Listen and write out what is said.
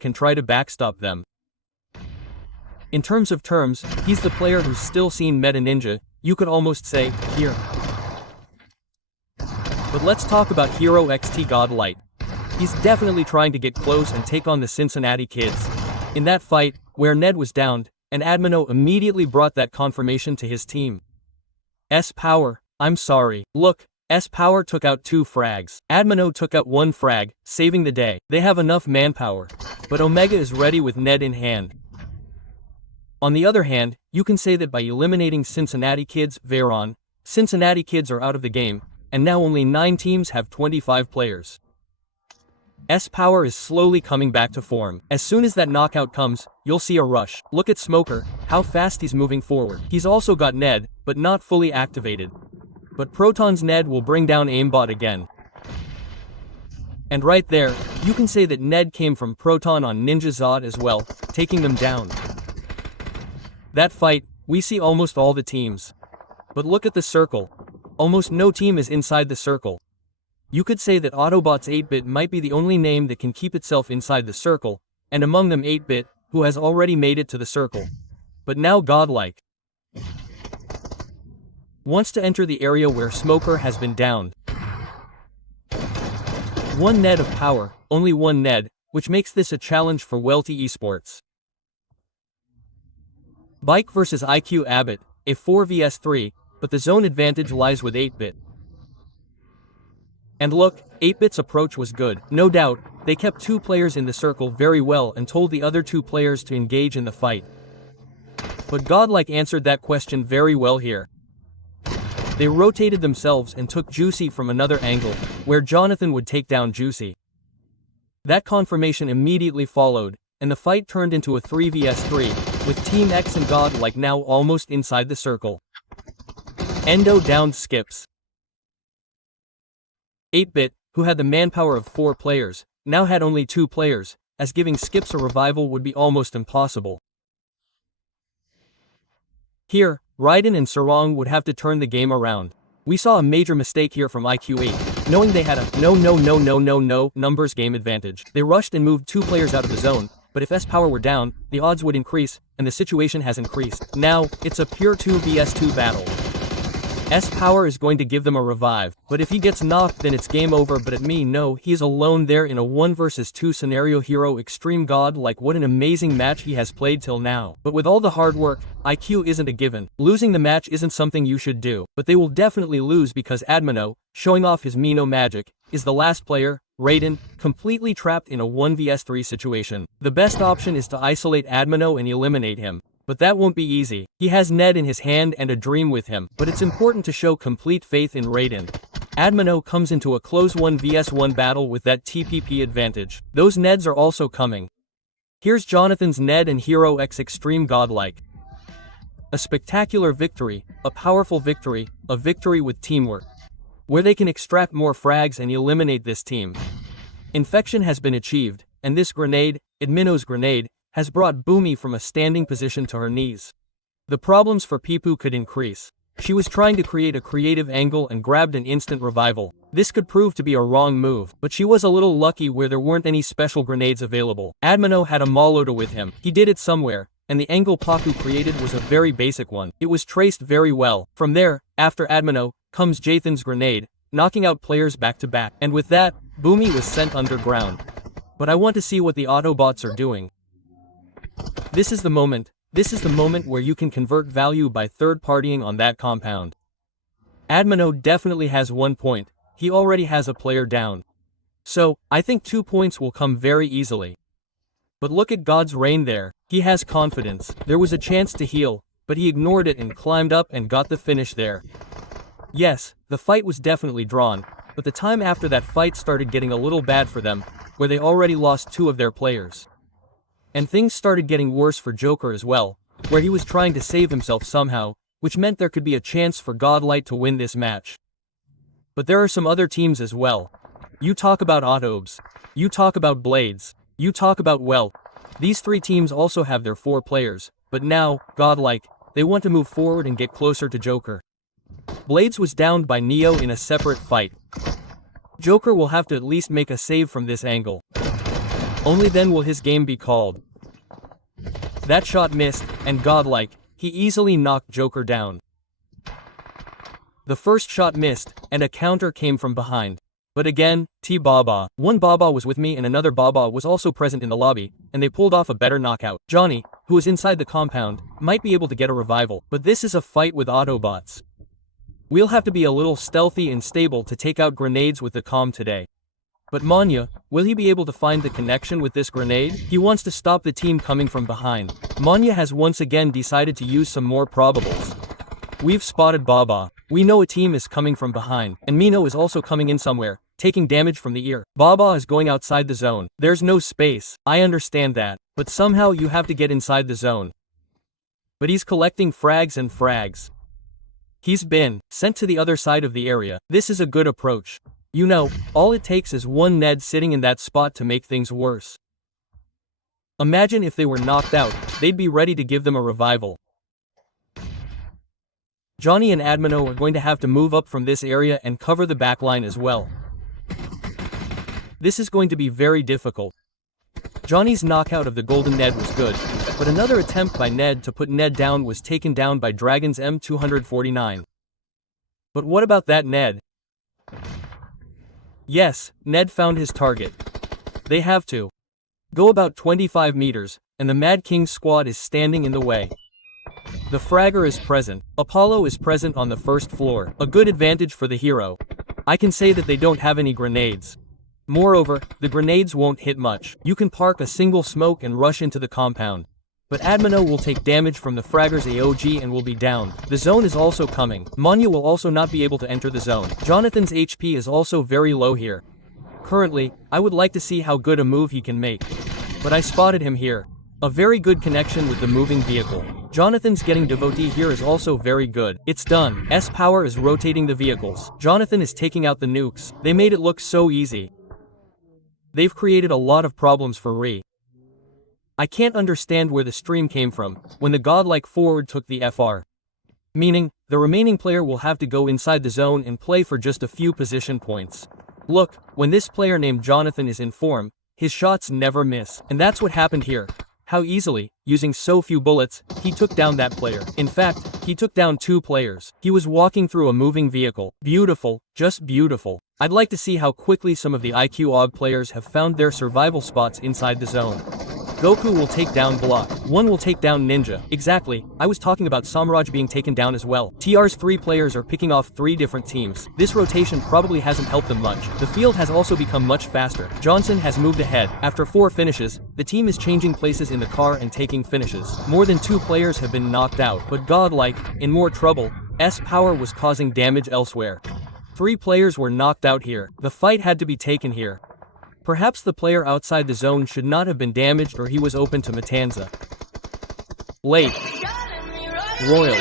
can try to backstop them. In terms of terms, he's the player who's still seen meta ninja, you could almost say, here. But let's talk about Hero XT Godlike. He's definitely trying to get close and take on the Cincinnati Kids. In that fight, where Ned was downed, and Admino immediately brought that confirmation to his team. S-Power, I'm sorry. Look, S-Power took out 2 frags. Admino took out 1 frag, saving the day. They have enough manpower. But Omega is ready with Ned in hand. On the other hand, you can say that by eliminating Cincinnati Kids, Veyron, Cincinnati Kids are out of the game, and now only 9 teams have 25 players. S-Power is slowly coming back to form. As soon as that knockout comes, you'll see a rush. Look at Smoker, how fast he's moving forward. He's also got Ned, but not fully activated. But Proton's Ned will bring down Aimbot again. And right there, you can say that Ned came from Proton on Ninja Zod as well, taking them down. That fight, we see almost all the teams. But look at the circle. Almost no team is inside the circle. You could say that Autobots 8-Bit might be the only name that can keep itself inside the circle, and among them 8-Bit, who has already made it to the circle. But now Godlike wants to enter the area where Smoker has been downed. 1 Ned of power, only 1 Ned, which makes this a challenge for Welty Esports. Bike vs IQ Abbott, a 4 vs 3, but the zone advantage lies with 8-Bit. And look, 8-Bit's approach was good. No doubt, they kept 2 players in the circle very well and told the other 2 players to engage in the fight. But Godlike answered that question very well here. They rotated themselves and took Juicy from another angle, where Jonathan would take down Juicy. That confirmation immediately followed, and the fight turned into a 3 vs 3, with Team X and Godlike now almost inside the circle. Endo downed Skips. 8-Bit, who had the manpower of 4 players, now had only 2 players, as giving Skips a revival would be almost impossible. Here, Raiden and Sarong would have to turn the game around. We saw a major mistake here from IQ8, knowing they had a no numbers game advantage. They rushed and moved 2 players out of the zone, but if S-Power were down, the odds would increase, and the situation has increased. Now, it's a pure 2 vs 2 battle. S-Power is going to give them a revive, but if he gets knocked then it's game over. But at me, no, he's alone there in a 1 vs 2 scenario. Hero Extreme Godlike, what an amazing match he has played till now. But with all the hard work, IQ isn't a given. Losing the match isn't something you should do, but they will definitely lose because Admino, showing off his Mino magic, is the last player, Raiden, completely trapped in a 1 vs 3 situation. The best option is to isolate Admino and eliminate him. But that won't be easy. He has Ned in his hand and a dream with him, but it's important to show complete faith in Raiden. Admino comes into a close 1 vs 1 battle with that TPP advantage. Those Neds are also coming. Here's Jonathan's Ned and Hero X Extreme Godlike. A spectacular victory, a powerful victory, a victory with teamwork, where they can extract more frags and eliminate this team. Infection has been achieved, and this grenade, Admino's grenade, has brought Boomy from a standing position to her knees. The problems for Pipu could increase. She was trying to create a creative angle and grabbed an instant revival. This could prove to be a wrong move, but she was a little lucky where there weren't any special grenades available. Admino had a Molotov with him. He did it somewhere, and the angle Paku created was a very basic one. It was traced very well. From there, after Admino, comes Jathan's grenade, knocking out players back to back. And with that, Boomy was sent underground. But I want to see what the Autobots are doing. This is the moment where you can convert value by third-partying on that compound. Admino definitely has 1 point, he already has a player down. So, I think 2 points will come very easily. But look at God's reign there, he has confidence. There was a chance to heal, but he ignored it and climbed up and got the finish there. Yes, the fight was definitely drawn, but the time after that fight started getting a little bad for them, where they already lost 2 of their players. And things started getting worse for Joker as well, where he was trying to save himself somehow, which meant there could be a chance for Godlike to win this match. But there are some other teams as well. You talk about Autobs, you talk about Blades, you talk about well, these 3 teams also have their 4 players, but now, Godlike, they want to move forward and get closer to Joker. Blades was downed by Neo in a separate fight. Joker will have to at least make a save from this angle. Only then will his game be called. That shot missed, and Godlike, he easily knocked Joker down. The first shot missed, and a counter came from behind. But again, T-Baba. One Baba was with me and another Baba was also present in the lobby, and they pulled off a better knockout. Johnny, who is inside the compound, might be able to get a revival, but this is a fight with Autobots. We'll have to be a little stealthy and stable to take out grenades with the comm today. But Manya, will he be able to find the connection with this grenade? He wants to stop the team coming from behind. Manya has once again decided to use some more probables. We've spotted Baba. We know a team is coming from behind, and Mino is also coming in somewhere, taking damage from the ear. Baba is going outside the zone. There's no space. I understand that, but somehow you have to get inside the zone. But he's collecting frags and frags. He's been sent to the other side of the area. This is a good approach. You know, all it takes is one Ned sitting in that spot to make things worse. Imagine if they were knocked out, they'd be ready to give them a revival. Johnny and Admino are going to have to move up from this area and cover the backline as well. This is going to be very difficult. Johnny's knockout of the Golden Ned was good, but another attempt by Ned to put Ned down was taken down by Dragon's M249. But what about that Ned? Yes, Ned found his target. They have to go about 25 meters, and the Mad King's squad is standing in the way. The fragger is present. Apollo is present on the first floor. A good advantage for the hero. I can say that they don't have any grenades. Moreover, the grenades won't hit much. You can park a single smoke and rush into the compound. But Admino will take damage from the fragger's AOG and will be downed. The zone is also coming. Manya will also not be able to enter the zone. Jonathan's HP is also very low here. Currently, I would like to see how good a move he can make. But I spotted him here. A very good connection with the moving vehicle. Jonathan's getting devotee here is also very good. It's done. S-Power is rotating the vehicles. Jonathan is taking out the nukes. They made it look so easy. They've created a lot of problems for Ree. I can't understand where the stream came from, when the Godlike forward took the FR. Meaning, the remaining player will have to go inside the zone and play for just a few position points. Look, when this player named Jonathan is in form, his shots never miss. And that's what happened here. How easily, using so few bullets, he took down that player. In fact, he took down 2 players. He was walking through a moving vehicle. Beautiful, just beautiful. I'd like to see how quickly some of the IQ AUG players have found their survival spots inside the zone. Goku will take down Block. 1 will take down Ninja. Exactly, I was talking about Samraj being taken down as well. TR's 3 players are picking off 3 different teams. This rotation probably hasn't helped them much. The field has also become much faster. Johnson has moved ahead. After 4 finishes, the team is changing places in the car and taking finishes. More than 2 players have been knocked out, but Godlike, in more trouble, S-Power was causing damage elsewhere. 3 players were knocked out here. The fight had to be taken here. Perhaps the player outside the zone should not have been damaged or he was open to Matanza. Late. Royal.